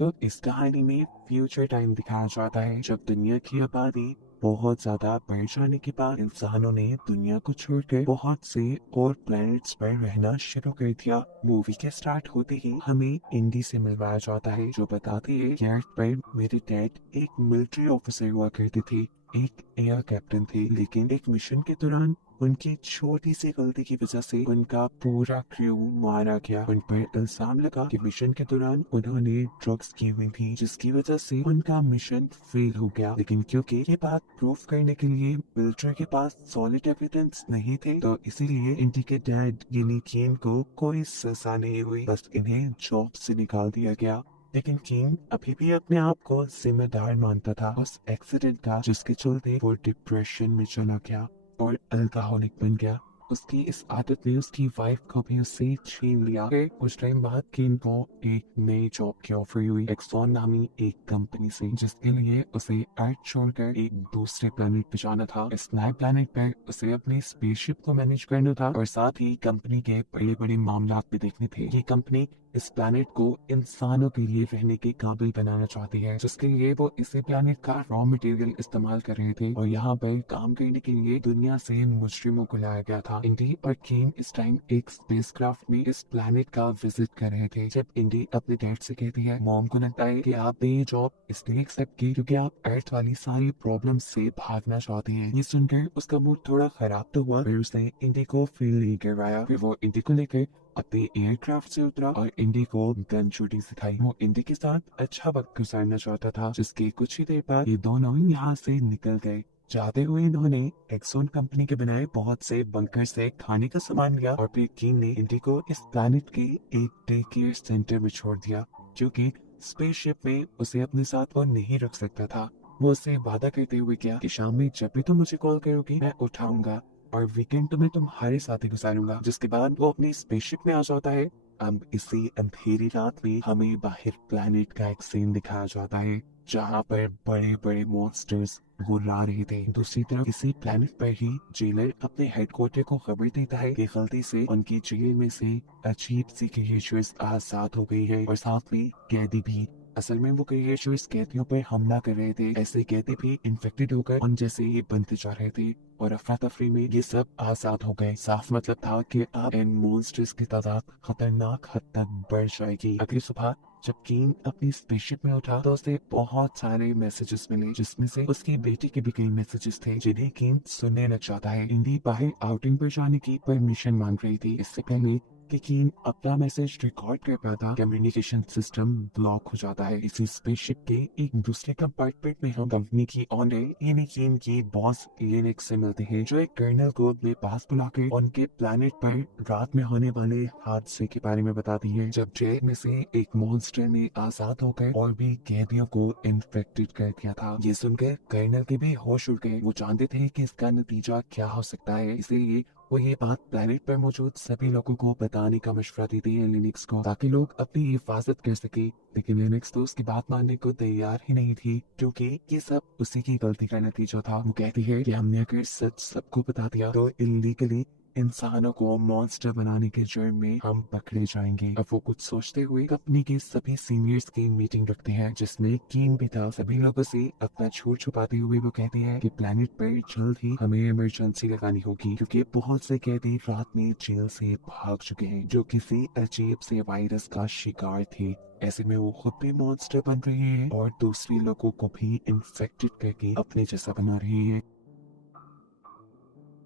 तो इस कहानी में फ्यूचर टाइम दिखाया जाता है जब दुनिया की आबादी बहुत ज्यादा बढ़ जाने के बाद इंसानों ने दुनिया को छोड़कर बहुत से और प्लैनेट्स पर रहना शुरू कर दिया। मूवी के स्टार्ट होते ही हमें इंडी से मिलवाया जाता है जो बताती है कि अर्थ पर मेरे डैड एक मिलिट्री ऑफिसर हुआ करते थे, एक एयर कैप्टन थे, लेकिन एक मिशन के दौरान उनकी छोटी सी गलती की वजह से उनका पूरा क्रू मारा गया। उन पर इल्जाम लगा कि मिशन के दौरान उन्होंने ड्रग्स की हुई थी जिसकी वजह से उनका मिशन फेल हो गया। लेकिन क्योंकि ये बात प्रूफ करने के लिए मिलिट्री के पास सॉलिड एविडेंस नहीं थे तो इसीलिए इनके के डैड यानी केन को कोई सजा नहीं हुई, बस इन्हें जॉब से निकाल दिया गया। लेकिन किंग अभी भी अपने आप को जिम्मेदार मानता था उस एक्सीडेंट का जिसके चलते वो डिप्रेशन में चला गया और अल्कोहलिक बन गया। उसकी इस आदत ने उसकी वाइफ को भी उससे छीन लिया। फिर कुछ टाइम बाद केन को एक नई जॉब की ऑफर हुई एक्सॉन नामी एक कंपनी से, जिसके लिए उसे अर्थ छोड़कर एक दूसरे प्लेनेट पे जाना था। इस नए प्लेनेट पर उसे अपनी स्पेसशिप को मैनेज करना था और साथ ही कंपनी के बड़े बड़े मामला भी देखने थे। ये कंपनी इस प्लेनेट को इंसानों के लिए रहने के काबिल बनाना चाहती है, जिसके लिए वो इसी प्लेनेट का रॉ मटेरियल इस्तेमाल कर रहे थे और यहाँ पर काम करने के लिए दुनिया से मुजरिमों को लाया गया था। इंडी और केन इस टाइम एक स्पेसक्राफ्ट में इस प्लेनेट का विजिट कर रहे थे जब इंडी अपने डैड से कहती है मॉम को लगता है कि आपने ये जॉब इसलिए एक्सेप्ट की क्योंकि आप अर्थ वाली सारी प्रॉब्लम से भागना चाहते हैं। ये सुनकर उसका मूड थोड़ा खराब तो हुआ, फिर उसने इंडी को फील नहीं करवाया। फिर वो इंडी को लेकर अपने एयरक्राफ्ट से उतरा और इंडी को गन शूटिंग सिखाई। वो इंडी के साथ अच्छा वक्त गुजारना चाहता था, जिसके कुछ ही देर बाद ये दोनों यहाँ से निकल गए। जाते हुए इन्होंने एक्सॉन कंपनी के बनाए बहुत से बंकर से खाने का सामान लिया और फिर किंग ने इंडी को इस प्लैनेट के एक डे केयर सेंटर में छोड़ दिया क्योंकि स्पेसशिप में उसे अपने साथ वो नहीं रख सकता था। वो उससे वादा करते हुए किया कि शाम में जब भी तुम मुझे कॉल करोगी मैं उठाऊंगा और वीकेंड तो मैं तुम्हारे साथ ही गुजारूंगा। जिसके बाद वो अपनी स्पेसशिप में आ जाता है। अब इसी अंधेरी रात में हमें बाहर प्लैनेट का एक सीन दिखाया जाता है जहाँ पर बड़े बड़े मॉन्स्टर्स गुर्रा रहे थे। दूसरी तरफ इसी प्लैनेट पर ही जेलर अपने हेडक्वार्टर को खबर देता है कि गलती से उनकी जेल में से अजीब सी क्रिएचर्स आजाद हो गई है और साथ में कैदी भी। असल में वो क्रिएचर्स कैदियों पर हमला कर रहे थे, ऐसे कैदी भी इन्फेक्टेड होकर उन जैसे ही बनते जा रहे थे और अफरा तफरी में ये सब आजाद हो गए। साफ मतलब था कि अब इन मॉन्स्टर्स की तादाद खतरनाक हद तक बढ़ जाएगी। अगली सुबह जब किंग अपनी स्पेसशिप में उठा तो उसे बहुत सारे मैसेजेस मिले, जिसमें से उसकी बेटी के भी कई मैसेजेस थे जिन्हें किंग सुनने लग जाता है। इंडी बाहर आउटिंग पर जाने की परमिशन मांग रही थी। इससे पहले कि किंग अपना मैसेज रिकॉर्ड कर पाता कम्युनिकेशन सिस्टम ब्लॉक हो जाता है। इसी स्पेसशिप के एक दूसरे कंपार्टमेंट में हम कंपनी की ऑनर यानी किंग की बॉस लिनक्स से मिलते हैं, जो एक कर्नल को अपने पास बुलाकर उनके प्लेनेट पर रात में होने वाले हादसे के बारे में बताती है जब जेल में से एक मॉन्स्टर ने आजाद होकर और भी कैदियों को इन्फेक्टेड कर दिया था। ये सुनकर कर्नल के भी होश उड़ गए। वो जानते थे कि इसका नतीजा क्या हो सकता है, इसीलिए वो ये बात प्लेनेट पर मौजूद सभी लोगों को बताने का मशवरा देती है लिनक्स को, ताकि लोग अपनी हिफाजत कर सके। लेकिन लिनक्स तो उसकी बात मानने को तैयार ही नहीं थी क्योंकि ये सब उसी की गलती का नतीजा था। वो कहती है कि हमने अगर सच सबको बता दिया तो इलीगली इंसानों को मॉन्स्टर बनाने के जुर्म में हम पकड़े जाएंगे। अब वो कुछ सोचते हुए कंपनी के सभी सीनियर्स की मीटिंग रखते हैं जिसमें किंग भी था। सभी लोगों से अपना झूठ छुपाते हुए वो कहते हैं कि प्लेनेट पर जल्द ही हमें इमरजेंसी लगानी होगी क्योंकि बहुत से कैदी रात में जेल से भाग चुके हैं जो किसी अजीब से वायरस का शिकार थे। ऐसे में वो खुद भी मॉन्स्टर बन रहे हैं और दूसरे लोगों को भी इन्फेक्टेड करके अपने जैसा बना रहे हैं।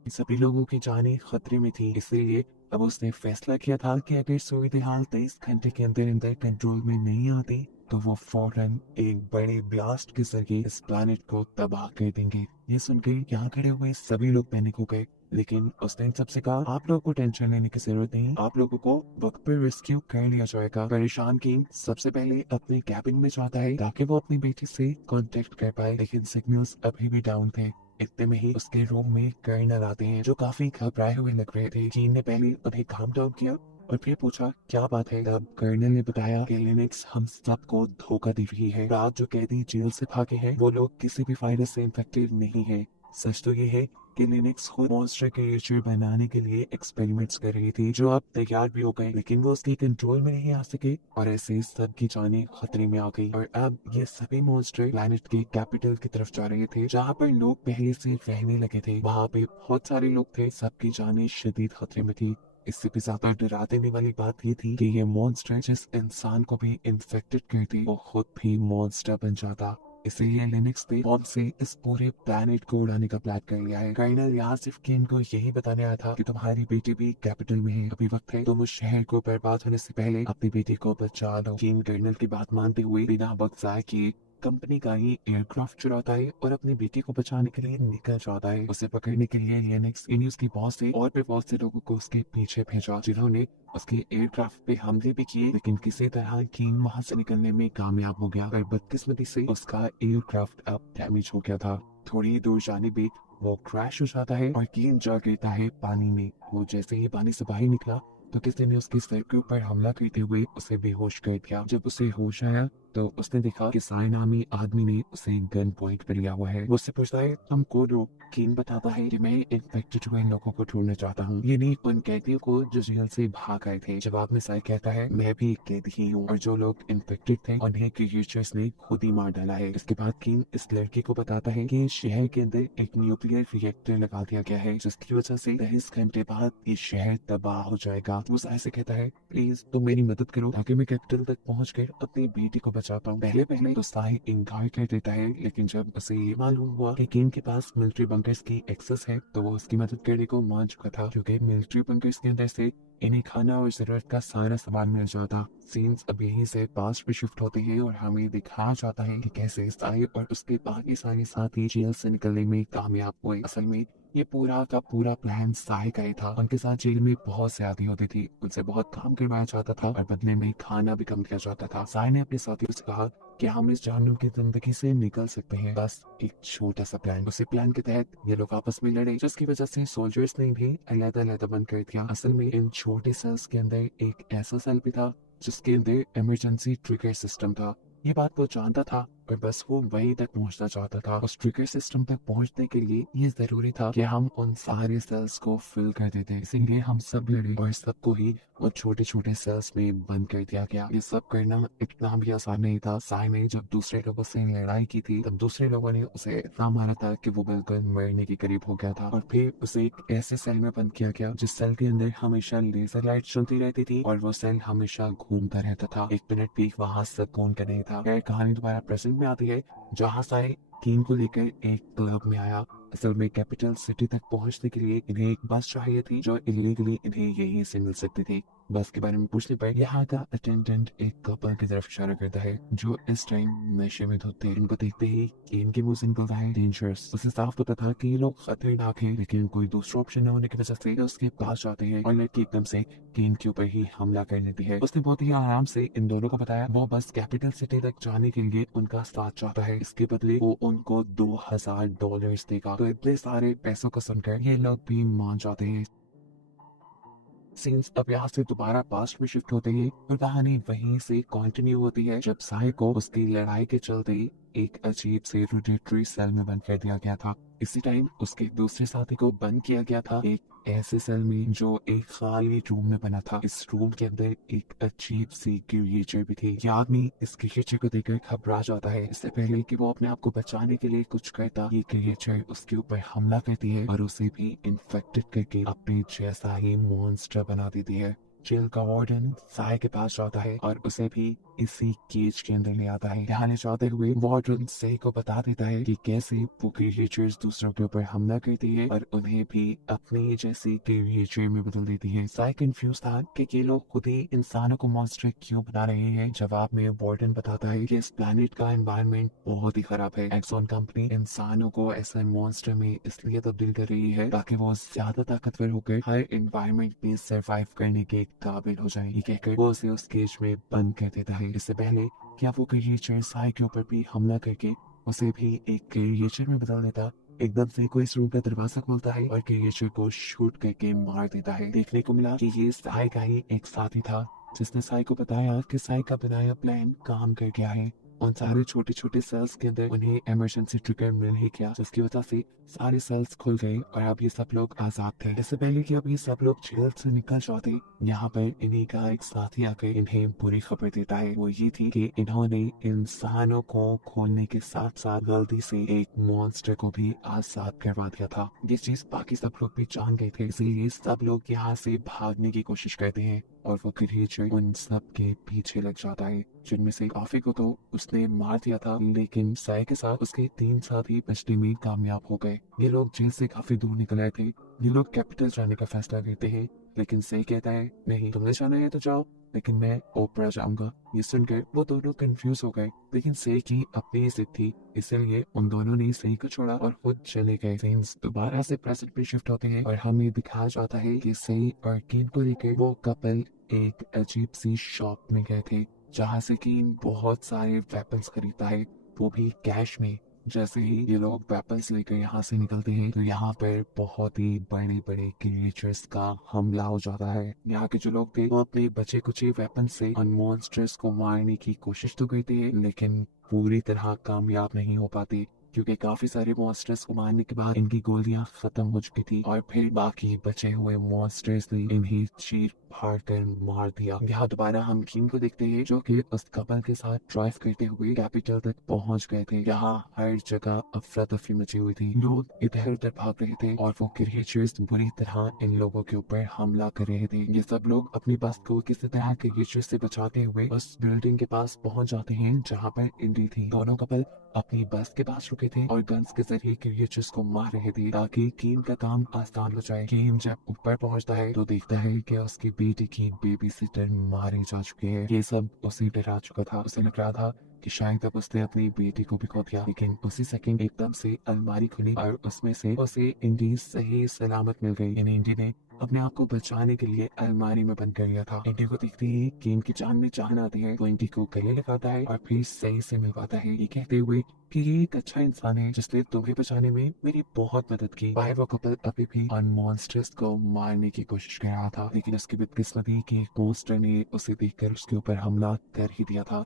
सभी लोगों की जानें खतरे में थी, इसलिए अब उसने फैसला किया था कि अगर सूरत हाल 23 घंटे के अंदर अंदर कंट्रोल में नहीं आती तो वो फौरन एक बड़े ब्लास्ट के जरिए इस प्लैनेट को तबाह कर देंगे। ये सुनकर यहाँ खड़े हुए सभी लोग पैनिक हो गए, लेकिन उसने सबसे कहा आप लोगों को टेंशन लेने की जरूरत नहीं, आप लोगों को वक्त पर रेस्क्यू कर लिया जाएगा। परेशान किंग सबसे पहले अपने कैबिन में जाता है ताकि वो अपनी बेटी से कांटेक्ट कर पाए, लेकिन सिग्नल्स अभी भी डाउन थे। इतने में ही उसके रूम में कर्नल आते हैं जो काफी घबराए हुए लग रहे थे। किंग ने पहले उन्हें काम डाउन किया और फिर पूछा क्या बात है। तब कर्नल ने बताया कि लिनक्स हम सबको धोखा दे रही है। रात जो कैदी जेल से भागे हैं वो लोग किसी भी वायरस से इन्फेक्टेड नहीं है। सच तो ये है कि लिनक्स खुद मॉन्स्टर क्रिएचर बनाने के लिए एक्सपेरिमेंट्स कर रही थी, जो अब तैयार भी हो गए, लेकिन वो उसके कंट्रोल में नहीं आ सके और ऐसे सबकी जानें खतरे में आ गई। और अब ये सभी मॉन्स्टर प्लैनेट के कैपिटल की तरफ जा रहे थे, जहाँ पर लोग पहले से रहने लगे थे। वहाँ पे बहुत सारे लोग थे, सबकी जानें शदीद खतरे में थी। इससे भी ज्यादा डरा देने वाली बात ये थी कि ये मॉन्स्टर जिस इंसान को भी इन्फेक्टेड करते वो खुद भी मॉन्स्टर बन जाता। इसीलिए लिनक्स ने बॉम्ब से इस पूरे प्लैनेट को उड़ाने का प्लान कर लिया है। कर्नल यहाँ सिर्फ केन को यही बताने आया था कि तुम्हारी बेटी भी कैपिटल में है, अभी वक्त है तुम उस शहर को बर्बाद होने से पहले अपनी बेटी को बचा लो। केन कर्नल की बात मानते हुए बिना वक्त जाए किए कंपनी का ही एयरक्राफ्ट चुराता है और अपनी बेटी को बचाने के लिए निकल जाता है। उसे पकड़ने के लिए लिनक्स ने उसकी बहुत से और भी बहुत से लोगों को उसके पीछे भेजा, जिन्होंने उसके एयरक्राफ्ट पे हमले भी किए, लेकिन किसी तरह कीन वहां से निकलने में कामयाब हो गया। पर बदकिस्मती से उसका एयरक्राफ्ट अब डैमेज हो गया था। थोड़ी दूर जाने पे वो क्रैश हो जाता है और कीन जा गिरता है पानी में। वो जैसे ही पानी से बाहर निकला तो किसी ने उसके सर के ऊपर हमला करते हुए उसे बेहोश कर दिया। जब उसे होश आया तो उसने देखा कि साय नामी आदमी ने उसे गन पॉइंट पर लिया हुआ है। वो उससे पूछता है तुम कौन हो? कीन बताता है कि मैं इन्फेक्टेड हुए लोगों को ढूंढना चाहता हूँ, ये नहीं उन कैदियों को जो जेल से भाग आए थे। जवाब में साय कहता है मैं भी एक कैदी ही हूँ और जो लोग इन्फेक्टेड थे उन्हें क्रिएचर्स ने खुद ही मार डाला है। इसके बाद कीन इस लड़के को बताता है कि शहर के अंदर एक न्यूक्लियर रिएक्टर लगा दिया गया है, जिसकी वजह से 23 घंटे बाद ये शहर तबाह हो जाएगा। वो साय से कहता है प्लीज तुम मेरी मदद करो ताकि मैं कैपिटल तक पहुँच कर अपनी बेटी को बचा पाऊँ। पहले पहले तो साय इनकार कर देता है, लेकिन जब उसे ये मालूम हुआ कि कीन के पास मिलिट्री बंकर्स की एक्सेस है तो वो उसकी मदद करने को मान चुका था, क्योंकि मिलिट्री बंकर्स के अंदर से इन्हें खाना और जरूरत का सारा सामान मिल जाता। सीन्स अब यहीं से पास्ट में शिफ्ट होते हैं और हमें दिखाया जाता है कि कैसे साय और उसके बाकी सारे साथी जेल से निकलने में कामयाब हुए। असल में ये पूरा का पूरा प्लान साय का ही था। उनके साथ जेल में बहुत ज्यादा होती थी, उनसे बहुत काम करवाया जाता था और बदले में खाना भी कम दिया जाता था। साय ने अपने साथियों से कहा कि हम इस जानवर की जिंदगी से निकल सकते हैं, बस एक छोटा सा प्लान। उसी प्लान के तहत ये लोग आपस में लड़े, जिसकी वजह से सोल्जर्स ने भी अलग-अलग बंद कर दिया। असल में इन छोटे सेल्स के अंदर एक ऐसा सेल भी था जिसके अंदर इमरजेंसी ट्रिगर सिस्टम था। ये बात वो जानता था और बस वो वहीं तक पहुंचना चाहता था। उस ट्रिगर सिस्टम तक पहुंचने के लिए ये जरूरी था कि हम उन सारे सेल्स को फिल कर देते। इसीलिए हम सब लड़े और सबको ही वो छोटे छोटे सेल्स में बंद कर दिया गया। ये सब करना इतना भी आसान नहीं था। साय ने जब दूसरे लोगों से लड़ाई की थी तब दूसरे लोगों ने उसे इतना मारा था कि वो बिल्कुल मरने के करीब हो गया था और फिर उसे एक ऐसे सेल में बंद किया गया जिस सेल के अंदर हमेशा लेजर लाइट चलती रहती थी और वो सेल हमेशा घूमता रहता था। एक मिनट भी वहां सुकून का नहीं था। खैर कहानी दोबारा प्रेजेंट में आती है, जहाँ साय टीम को लेकर एक क्लब में आया। असल में कैपिटल सिटी तक पहुंचने के लिए इन्हें एक बस चाहिए थी जो इलीगली इन्हें यहीं से मिल सकती थी। बस के बारे में पूछने पर यहाँ का अटेंडेंट एक कपल की तरफ इशारा करता है जो इस टाइम नशे में धुत थे। इनको देखते ही केन के मुंह से निकलता है डेंजरस। उसे साफ पता था कि ये लोग खतरनाक हैं, लेकिन कोई दूसरा ऑप्शन न होने की वजह से उसके पास जाते हैं और लड़की एकदम से केन के ऊपर ही हमला कर लेती है। उसने बहुत ही आराम से इन दोनों को बताया वो बस कैपिटल सिटी तक जाने के लिए उनका साथ चाहता है, इसके बदले वो उनको $2000 देगा। तो इतने सारे पैसों को सुनकर ये लोग भी मान जाते हैं। सीन्स अब यहाँ से दोबारा पास्ट में शिफ्ट होते हैं और कहानी वहीं से कंटिन्यू होती है जब साय को उसकी लड़ाई के चलते एक अजीब से रूडिटरी सेल में बंद कर दिया गया था। इसी टाइम उसके दूसरे साथी को बंद किया गया था एक ऐसे सेल में जो एक खाली रूम में बना था। इस रूम के अंदर एक अजीब सी क्रिएचर भी थी। ये आदमी इस क्रिएचर को देखकर घबरा जाता है। इससे पहले कि वो अपने आप को बचाने के लिए कुछ करता, ये क्रिएचर उसके ऊपर हमला करती है और उसे भी इन्फेक्टेड करके अपने जैसा ही मॉन्स्टर बना देती है। जेल का वार्डन साय के पास जाता है और उसे भी इसी केज के अंदर ले आता है। यहाँ ले जाते हुए वार्डन साय को बता देता है कि कैसे वो क्रिएचर्स दूसरों के ऊपर हमला करती है और उन्हें भी अपनी जैसी क्रिएचर में बदल देती है। साय कंफ्यूज था कि ये लोग खुद ही इंसानों को मॉन्स्टर क्यों बना रहे हैं। जवाब में वार्डन बताता है कि इस प्लेनेट का एनवायरनमेंट बहुत ही खराब है। एक्सॉन कंपनी इंसानों को ऐसे मॉन्स्टर में इसलिए तब्दील कर रही है ताकि वो ज्यादा ताकतवर होकर हर एनवायरनमेंट में सर्वाइव करने के काबिल हो जाए। ये कहकर वो उसे उस केज में बंद कर देता है। इससे पहले क्या वो क्रिएचर साय के ऊपर भी हमला करके उसे भी एक क्रिएचर में बदल देता, एकदम से कोई इस रूम का दरवाजा खोलता है और क्रिएचर को शूट करके मार देता है। देखने को मिला कि ये साय का ही एक साथी था जिसने साय को बताया कि साय का बनाया प्लान काम कर गया है। उन सारे छोटे छोटे सेल्स के अंदर उन्हें इमरजेंसी ट्रिगर मिल ही गया, जिसकी वजह से सारे सेल्स खुल गए और अब ये सब लोग आजाद थे। इससे पहले कि अब ये सब लोग जेल से निकल जाते, यहाँ पर इन्हीं का एक साथी आकर इन्हें बुरी खबर देता है। वो ये थी कि इन्होंने इंसानों को खोलने के साथ साथ गलती से एक मॉन्स्टर को भी आजाद करवा दिया था। ये चीज बाकी सब लोग भी जान गए थे, इसलिए सब लोग यहाँ से भागने की कोशिश करते हैं और वो क्रिएचर उन सब के पीछे लग जाता है, जिनमें से काफी को तो उसने मार दिया था, लेकिन साय के साथ उसके 3 साथी बचने में कामयाब हो गए। ये लोग जेल से काफी दूर निकल आए थे। ये लोग कैपिटल जाने का फैसला करते हैं, लेकिन सही कहता है नहीं, तुमने जाना है तो जाओ, लेकिन मैं ओपरा जाऊंगा। ये सुनकर वो दोनों कंफ्यूज हो गए, लेकिन सही की अपनी जिद थी, इसलिए उन दोनों ने सही को छोड़ा और खुद चले गए। सीन्स दोबारा से प्रेजेंट में शिफ्ट होते हैं और हमें दिखाया जाता है कि सही और कीन को लेकर वो कपल एक अजीब सी शॉप में गए थे, जहाँ से कीन बहुत सारे वेपन्स खरीदता है, वो भी कैश में। जैसे ही ये लोग वेपन्स लेकर यहाँ से निकलते हैं तो यहाँ पर बहुत ही बड़े बड़े क्रिएचर्स का हमला हो जाता है। यहाँ के जो लोग थे वो अपने बचे कुचे वेपन से उन मॉन्स्टर्स को मारने की कोशिश तो करते हैं, लेकिन पूरी तरह कामयाब नहीं हो पाते, क्योंकि काफी सारे मॉन्स्टर्स को मारने के बाद इनकी गोलियां खत्म हो चुकी थी और फिर बाकी बचे हुए मॉन्स्टर्स ने इन्हें चीर फाड़ कर मार दिया। यहाँ दोबारा हम किंग को देखते हैं, जो कि उस कपल के साथ ड्राइव करते हुए कैपिटल तक पहुंच गए थे। यहाँ हर जगह अफरा तफरी मची हुई थी, लोग इधर उधर भाग रहे थे और वो क्रिएचर्स बुरी तरह इन लोगों के ऊपर हमला कर रहे थे। ये सब लोग अपनी बस को किसी तरह क्रिएचर्स से बचाते हुए उस बिल्डिंग के पास पहुंच जाते हैं जहाँ पर इंडी थी। दोनों कपल अपनी बस के पास रुके थे और गन्स के जरिए क्रिएचर्स को मार रहे थे ताकि कीन का काम आसान हो जाए। कीन जब ऊपर पहुंचता है तो देखता है कि उसकी बेटी की बेबी सिटर मारे जा चुके हैं। ये सब उसे डरा चुका था। उसे लग रहा था कि शायद अब उसने अपनी बेटी को भी खो दिया, लेकिन उसी सेकंड एकदम से अलमारी खुली और उसमें से उसे इंडी सही सलामत मिल गई। इंडी ने अपने आप को बचाने के लिए अलमारी में बंद कर लिया था। इंडी को देखते ही कीन की जान में जान आती है, तो इंडी को गले लगाता है और फिर सही से मिलवाता है, ये कहते हुए कि ये एक अच्छा इंसान है जिसने तुम्हें बचाने में मेरी बहुत मदद की। बाहर वो कपल अभी भी उन मॉन्स्टर्स को मारने की कोशिश कर रहा था, लेकिन उसकी बदकिस्मती कि एक मॉन्स्टर ने उसे देखकर उसके ऊपर हमला कर ही दिया था।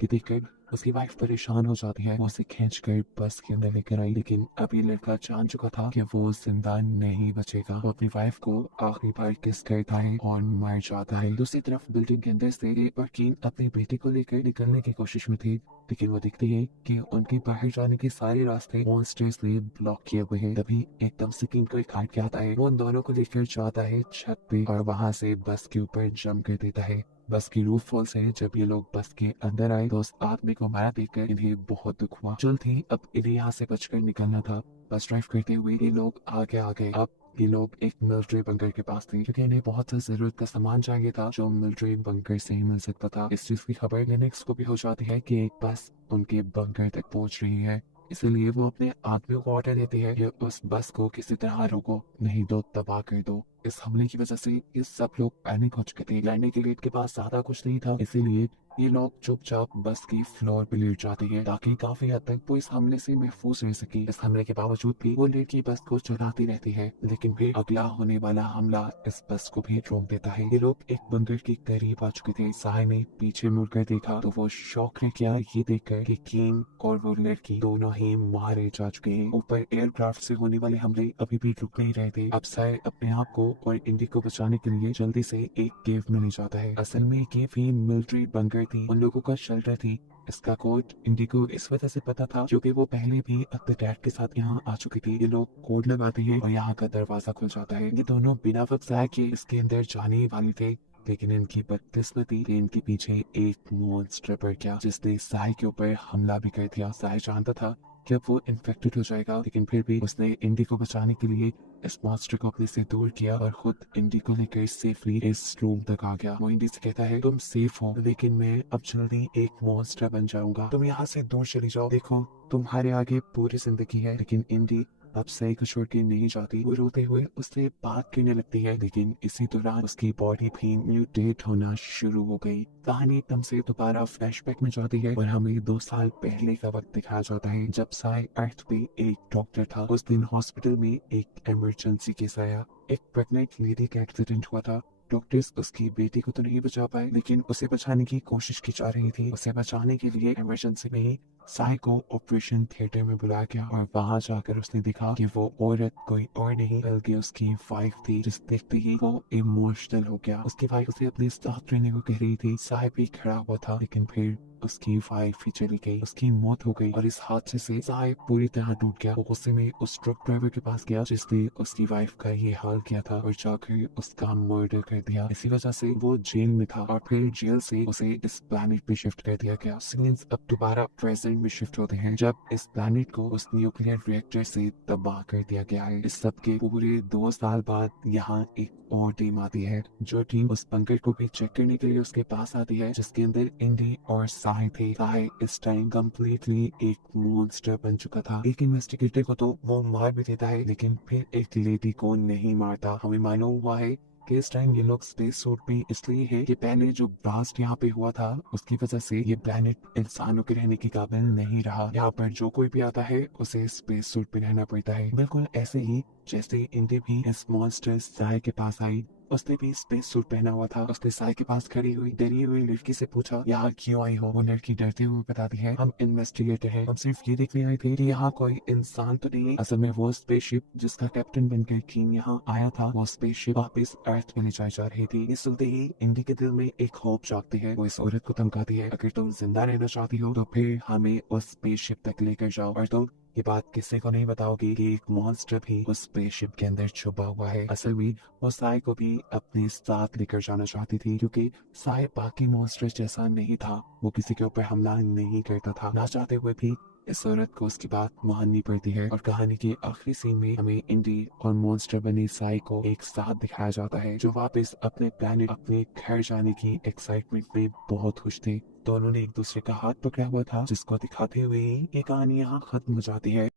कि देखकर उसकी वाइफ परेशान हो जाती है। वो उसे खींचकर बस के अंदर लेकर आई, लेकिन अब ये लड़का जान चुका था कि वो जिंदा नहीं बचेगा। वो अपनी वाइफ को आखिरी बार किस करता है और मर जाता है। दूसरी तरफ बिल्डिंग के अंदर से और कीन अपनी बेटी को लेकर निकलने की कोशिश में थे, लेकिन वो देखते हैं कि उनके बाहर जाने के सारे रास्ते मॉन्स्टर्स ने ब्लॉक किए हुए हैं। तभी एकदम से कीन को एक आइडिया आता है। वो उन दोनों को लेकर जाता है छत पे और वहाँ से बस के ऊपर जंप कर देता है। बस की रूफ फॉल से जब ये लोग बस के अंदर आए तो उस आदमी को मारा देखकर इन्हें बहुत दुख हुआ। जल्द ही अब इन्हें यहाँ से बचकर निकलना था। बस ड्राइव करते हुए ये लोग आगे आ गए। अब ये लोग एक मिलिट्री बंकर के पास थे, क्योंकि इन्हें बहुत सा जरूरत का सामान चाहिए था जो मिलिट्री बंकर से ही मिल सकता था। इस चीज की खबर लिनक्स को भी हो जाती है कि एक बस उनके बंकर तक पहुंच रही है, इसलिए वो अपने आदमियों को ऑर्डर देती है कि उस बस को किसी तरह रोको, नहीं तो तबाह कर दो। इस हमले की वजह से ये सब लोग पैनिक हो चुके थे। लैंडिंग के गेट के पास ज्यादा कुछ नहीं था, इसीलिए ये लोग चुपचाप बस की फ्लोर पे लेट जाते हैं ताकि काफी हद तक वो इस हमले से महफूज रह सके। इस हमले के बावजूद भी वो लड़की बस को चलाती रहती है, लेकिन फिर अगला होने वाला हमला इस बस को भी रोक देता है। ये लोग एक बंकर के करीब आ चुके थे। साय ने पीछे मुड़कर देखा तो वो शौक ने किया ये देखकर कि कीन और वो लड़की दोनों ही मारे जा चुके हैं। ऊपर एयरक्राफ्ट से होने वाले हमले अभी भी रुक नहीं रहे थे। अब साय अपने आप को और इंडी को बचाने के लिए जल्दी से एक केव में ले जाता है। असल में केव ही मिलिट्री बंकर थी, उन लोगों का शेल्टर थी। इसका कोड इंडी को इस वजह से पता था क्योंकि वो पहले भी अपने डैड के साथ यहाँ आ चुकी थी। ये लोग कोड लगाते हैं और यहाँ का दरवाजा खुल जाता है। ये दोनों बिना वक्त जाए के इसके अंदर जाने वाले थे, लेकिन इनकी बदकिस्मती इनके पीछे एक मॉन्स्टर पड़ गया जिसने साय के ऊपर हमला भी कर दिया। साय जानता था कि अब वो इन्फेक्टेड हो जाएगा, लेकिन फिर भी उसने इंडी को बचाने के लिए इस मॉन्स्टर को अपने से दूर किया और खुद इंडी को लेकर सेफली इस रूम तक आ गया। वो इंडी से कहता है तुम सेफ हो, लेकिन मैं अब जल्दी एक मॉन्स्टर बन जाऊंगा, तुम यहाँ से दूर चली जाओ। देखो तुम्हारे आगे पूरी जिंदगी है। लेकिन इंडी अब सही को छोड़ के नहीं जाती। वो रोते हुए उससे बात करने लगती है, लेकिन इसी दौरान उसकी बॉडी भी म्यूटेट होना शुरू हो गई। कहानी एकदम से दोबारा फ्लैशबैक में जाती है और हमें 2 साल पहले का वक्त दिखाया जाता है जब साय अर्थ पे एक डॉक्टर था। उस दिन हॉस्पिटल में एक इमरजेंसी केस आया। एक प्रेग्नेंट लेडी का एक्सीडेंट हुआ था डॉक्टर्स उसकी बेटी को तो नहीं बचा पाए, लेकिन उसे बचाने की कोशिश की जा रही थी। उसे बचाने के लिए इमरजेंसी में ही साई को ऑपरेशन थिएटर में बुलाया गया और वहां जाकर उसने देखा कि वो औरत कोई और नहीं बल्कि उसकी वाइफ थी। जिस देखते ही वो इमोशनल हो गया। उसकी वाइफ उसे अपने साथ रहने को कह रही थी। साई भी खड़ा हुआ था, लेकिन फिर उसकी वाइफ ही चली गई, उसकी मौत हो गई। और इस हादसे से साई पूरी तरह टूट गया। वो गुस्से में उस ट्रक ड्राइवर के पास गया जिसने उसकी वाइफ का ये हाल किया था और जाकर उसका मर्डर कर दिया। इसी वजह से वो जेल में था और फिर जेल से उसे इस प्लेनेट पे शिफ्ट कर दिया गया। सीन्स अब दोबारा प्रेजेंट में शिफ्ट होते हैं जब इस प्लेनेट को उस न्यूक्लियर रिएक्टर से तबाह कर दिया गया है। इस सब के पूरे 2 साल बाद यहाँ एक और टीम आती है। जो टीम उस बंकर को भी चेक करने के लिए उसके पास आती है, जिसके अंदर इंडी और साई थे। साई इस टाइम कम्प्लीटली एक मॉन्स्टर बन चुका था। एक इन्वेस्टिगेटर को तो वो मार भी देता है, लेकिन फिर एक लेडी को नहीं मारता। हमें मालूम हुआ है कि इस टाइम ये लोग स्पेस सूट में इसलिए है कि पहले जो ब्लास्ट यहाँ पे हुआ था उसकी वजह से ये प्लेनेट इंसानों के रहने के काबिल नहीं रहा। यहाँ पर जो कोई भी आता है उसे स्पेस सूट में रहना पड़ता है। बिल्कुल ऐसे ही जैसे इंडी भी इस मॉन्स्टर साई के पास आई, उसने भी स्पेस सूट पहना हुआ था। उसने साई के पास खड़ी हुई डरी हुई लड़की से पूछा, यहाँ क्यों आई हो? वो लड़की डरते हुए बताती है, हम इन्वेस्टिगेटर हैं, हम सिर्फ ये देखने आए थे कि यहाँ कोई इंसान तो नहीं है। असल में वो स्पेसशिप जिसका कैप्टन बनकर किंग यहाँ आया था, वो स्पेसशिप वापस अर्थ में ले जाई जा रही थी। ये सुनते ही इंडी के दिल में एक होप जागती है। वो इस औरत को धमकाती है, अगर तुम जिंदा रहना चाहती हो तो फिर हमें उस स्पेसशिप तक लेकर जाओ और तुम ये बात किसी को नहीं बताओगी कि एक मॉन्स्टर भी उस स्पेसशिप के अंदर छुपा हुआ है। असल में वो साई को भी अपने साथ लेकर जाना चाहती थी, क्योंकि साई बाकी मॉन्स्टर जैसा नहीं था। वो किसी के ऊपर हमला नहीं करता था। ना चाहते हुए भी इस औरत को उसकी बात माननी पड़ती है। और कहानी के आखिरी सीन में हमें इंडी और मॉन्स्टर बने साई को एक साथ दिखाया जाता है, जो वापस अपने प्लेनेट अपने घर जाने की एक्साइटमेंट में बहुत खुश थे। दोनों ने एक दूसरे का हाथ पकड़ा हुआ था, जिसको दिखाते हुए ये कहानी यहाँ खत्म हो जाती है।